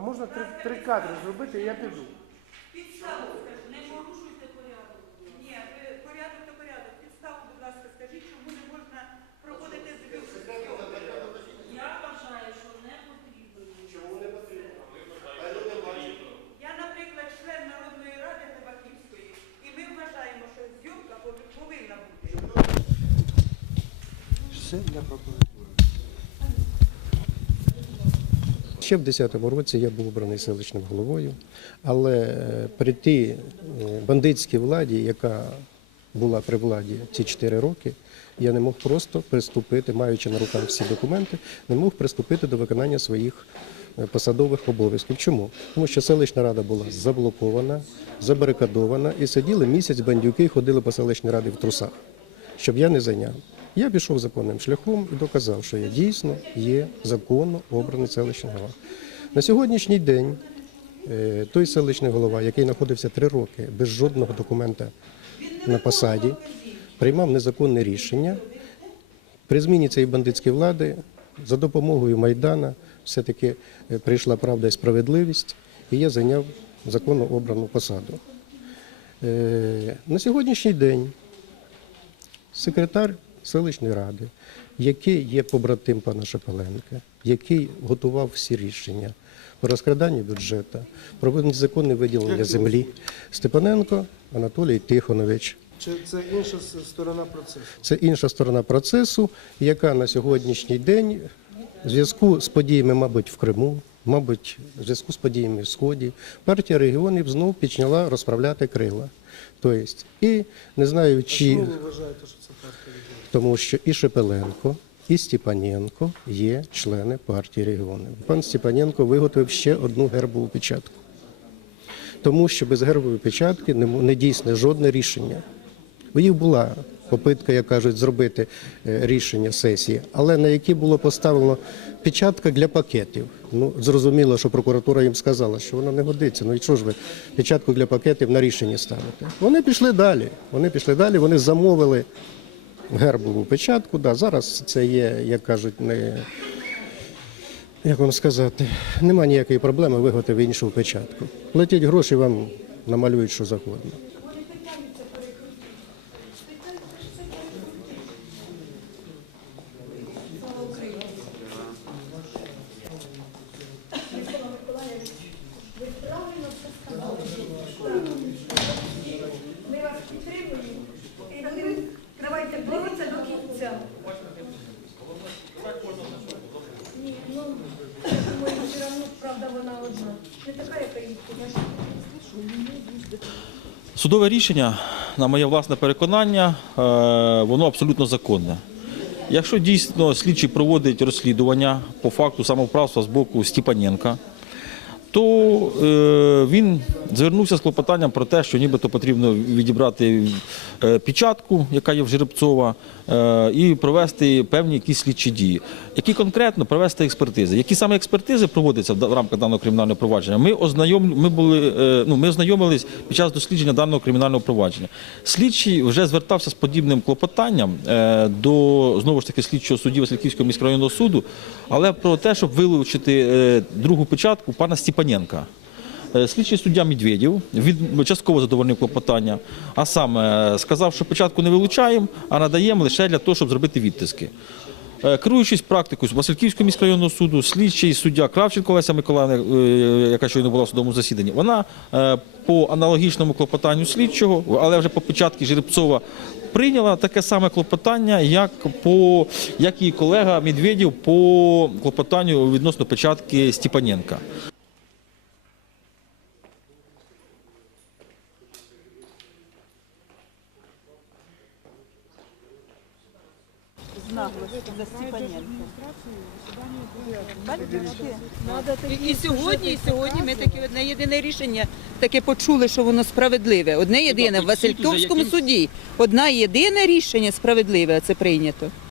А можна три, три кадри зробити, і я піду. Підставу скажіть. Не порушуйте порядок. Ні, ви порядок то порядок. Підставу, будь ласка, скажіть, чому не можна проводити зйомки? Я вважаю, що не потрібно. Чому не потрібно? Я, наприклад, член Народної ради Табаківської, і ми вважаємо, що зйомка повинна бути. Все для прокуратури. Ще в 10-му році я був обраний селищним головою, але е, при тій е, бандитській владі, яка була при владі ці 4 роки, я не мог просто приступити, маючи на руках всі документи, не мог приступити до виконання своїх е, посадових обов'язків. Чому? Тому що селищна рада була заблокована, забарикадована і сиділи місяць бандюки, ходили по селищній раді в трусах щоб я не зайняв. Я пішов законним шляхом і доказав, що я дійсно є законно обраний селищний голова. На сьогоднішній день е, той селищний голова, який знаходився три роки без жодного документа на посаді, приймав незаконне рішення. При зміні цієї бандитської влади за допомогою Майдана все-таки е, прийшла правда і справедливість, і я зайняв законно обрану посаду. Е, На сьогоднішній день секретар селищної ради, який є побратим пана Шепеленка, який готував всі рішення по розкраданню бюджету, про незаконне виділення землі. Степаненко Анатолій Тихонович. Чи це інша сторона процесу? Це інша сторона процесу, яка на сьогоднішній день в зв'язку з подіями, мабуть, в Криму, мабуть, в зв'язку з подіями в Сході, партія регіонів знов почала розправляти крила. Тобто, і не знаю, чи ви вважаєте, що це партія регіонів? тому що і Шепеленко, і Степаненко є члени партії регіонів. Пан Степаненко виготовив ще одну гербову печатку. Тому що без гербової печатки не дійсне жодне рішення. У їх була попитка, як кажуть, зробити е, рішення сесії, але на які було поставлено печатка для пакетів. Ну, зрозуміло, що прокуратура їм сказала, що воно не годиться. Ну і що ж ви печатку для пакетів на рішення ставите? Вони пішли далі. Вони пішли далі, вони замовили гербову печатку. Да, зараз це є, як кажуть, не. Як вам сказати, нема ніякої проблеми виготовити іншу печатку. Платіть гроші, вам намалюють що завгодно. Ми вас підтримуємо і будемо давайте боротися до кінця. Ні, ну я думаю, все одно правда вона одна. Не така, яка їй конечно. Судове рішення, на моє власне переконання, е, воно абсолютно законне. Якщо дійсно слідчий проводить розслідування по факту самоправства з боку Степаненка, то е, він звернувся з клопотанням про те, що нібито потрібно відібрати е, печатку, яка є в Жеребцова, е, і провести певні якісь слідчі дії. Які конкретно провести експертизи. Які саме експертизи проводяться в рамках даного кримінального провадження? Ми ознайом, ми були ну, ми ознайомились під час дослідження даного кримінального провадження. Слідчий вже звертався з подібним клопотанням до знову ж таки слідчого судді Васильківського міськрайонного суду, але про те, щоб вилучити другу печатку пана Степаненка. Е, Слідчий суддя Медведєв від частково задовольнив клопотання, а саме е, сказав, що печатку не вилучаємо, а надаємо лише для того, щоб зробити відтиски. Е, Керуючись практикою Васильківського міськрайонного суду, слідчий суддя Кравченко Леся Миколаївна, яка щойно була в судовому засіданні, вона по аналогічному клопотанню слідчого, але вже по печатки Жеребцова, прийняла таке саме клопотання, як по як і колега Медведєв по клопотанню відносно печатки Степаненка. І, і сьогодні, і сьогодні ми таке одне єдине рішення таке почули, що воно справедливе. Одне єдине в Васильковському суді. Одне єдине рішення справедливе, а це прийнято.